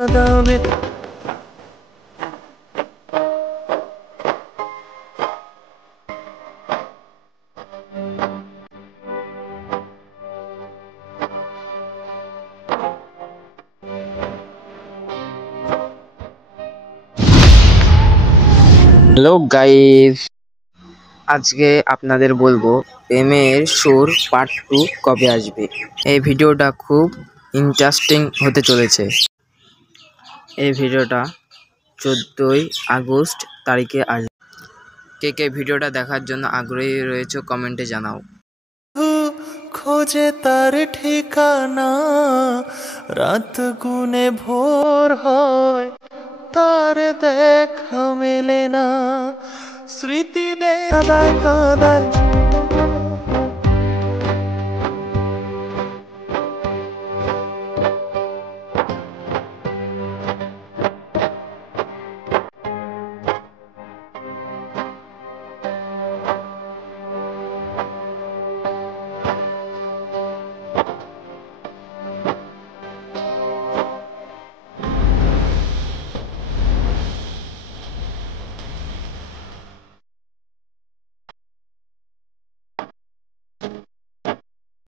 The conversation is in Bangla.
হ্যালো গাইস, আজকে আপনাদের বলবো প্রেমের সুর পার্ট 2 কবে আসবে। এই ভিডিওটা খুব ইন্টারেস্টিং হতে চলেছে। এই ভিডিওটা 14ই আগস্ট তারিখে আসবে। কে ভিডিওটা দেখার জন্য আগ্রহী রয়েছে কমেন্টে জানাও। খোঁজে তার ঠিকানা, রাত গুনে ভোর হয়, তার দেখা মেলে না। স্মৃতি কাদায় কাদায়